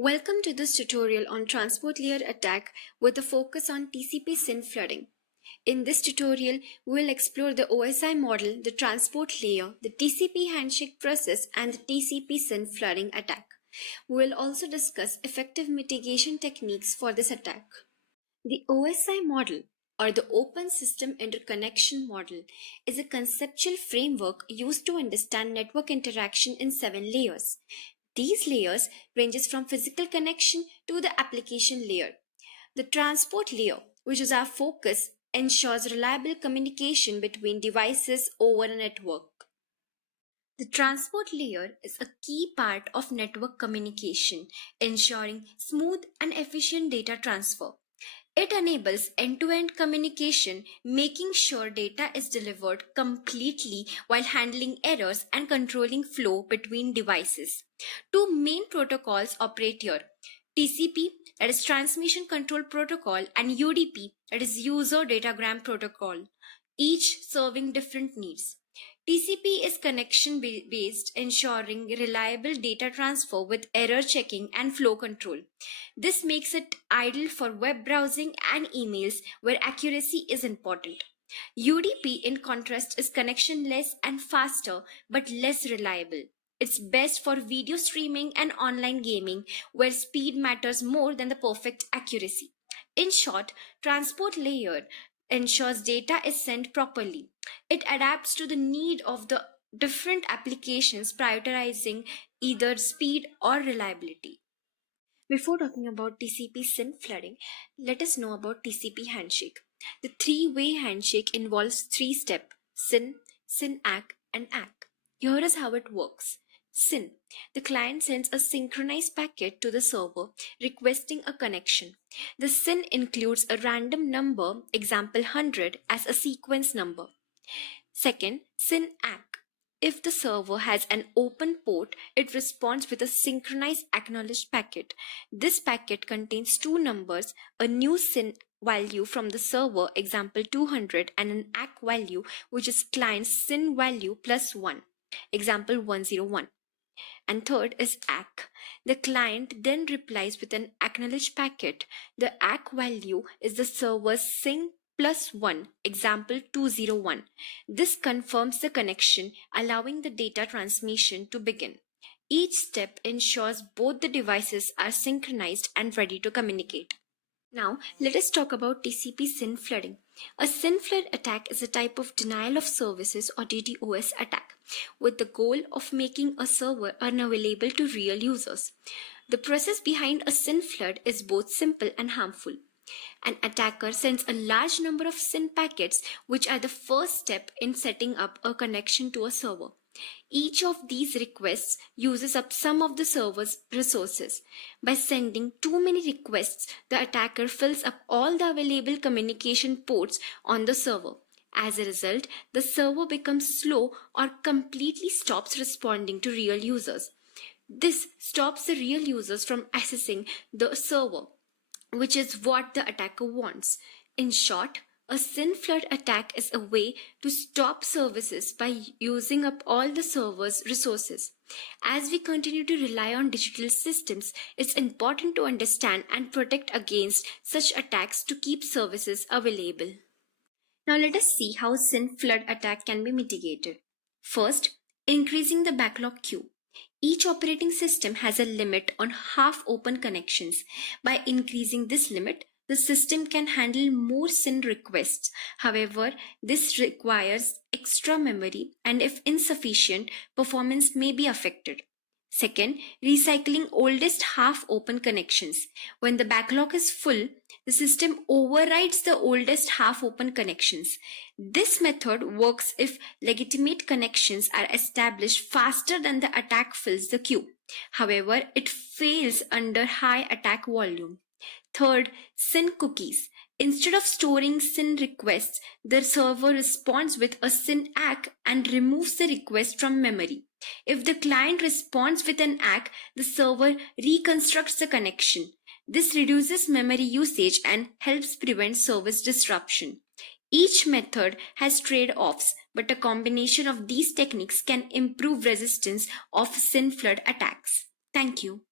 Welcome to this tutorial on transport layer attack with a focus on TCP SYN flooding. In this tutorial, we will explore the OSI model, the transport layer, the TCP handshake process, and the TCP SYN flooding attack. We will also discuss effective mitigation techniques for this attack. The OSI model, or the Open System Interconnection Model, is a conceptual framework used to understand network interaction in 7 layers. These layers ranges from physical connection to the application layer. The transport layer, which is our focus, ensures reliable communication between devices over a network. The transport layer is a key part of network communication, ensuring smooth and efficient data transfer. It enables end-to-end communication, making sure data is delivered completely while handling errors and controlling flow between devices. Two main protocols operate here: TCP, that is Transmission Control Protocol, and UDP, that is User Datagram Protocol, each serving different needs. TCP is connection-based, ensuring reliable data transfer with error checking and flow control. This makes it ideal for web browsing and emails where accuracy is important. UDP, in contrast, is connectionless and faster but less reliable. It's best for video streaming and online gaming where speed matters more than the perfect accuracy. In short, transport layer ensures data is sent properly. It adapts to the need of the different applications, prioritizing either speed or reliability. Before talking about TCP SYN flooding, let us know about TCP handshake. The three-way handshake involves 3 steps: SYN, SYN-ACK, and ACK. Here is how it works. SYN. The client sends a synchronized packet to the server requesting a connection. The SYN includes a random number, example 100, as a sequence number. Second, SYN-ACK. If the server has an open port, it responds with a synchronized acknowledged packet. This packet contains 2 numbers, a new SYN value from the server, example 200, and an ACK value, which is client's SYN value plus 1, example 101. And third is ACK. The client then replies with an acknowledged packet. The ACK value is the server's SYN plus 1, example 201. This confirms the connection, allowing the data transmission to begin. Each step ensures both the devices are synchronized and ready to communicate. Now, let us talk about TCP SYN flooding. A SYN flood attack is a type of denial of services or DDoS attack with the goal of making a server unavailable to real users. The process behind a SYN flood is both simple and harmful. An attacker sends a large number of SYN packets, which are the first step in setting up a connection to a server. Each of these requests uses up some of the server's resources. By sending too many requests, the attacker fills up all the available communication ports on the server. As a result, the server becomes slow or completely stops responding to real users. This stops the real users from accessing the server, which is what the attacker wants. In short, a SYN flood attack is a way to stop services by using up all the server's resources. As we continue to rely on digital systems, it's important to understand and protect against such attacks to keep services available. Now let us see how SYN flood attack can be mitigated. First, increasing the backlog queue. Each operating system has a limit on half-open connections. By increasing this limit, the system can handle more SYN requests. However, this requires extra memory, and if insufficient, performance may be affected. Second, recycling oldest half-open connections. When the backlog is full, the system overrides the oldest half-open connections. This method works if legitimate connections are established faster than the attack fills the queue. However, it fails under high attack volume. Third, SYN cookies. Instead of storing SYN requests, the server responds with a SYN ACK and removes the request from memory. If the client responds with an ACK, the server reconstructs the connection. This reduces memory usage and helps prevent service disruption. Each method has trade-offs, but a combination of these techniques can improve resistance of SYN flood attacks. Thank you.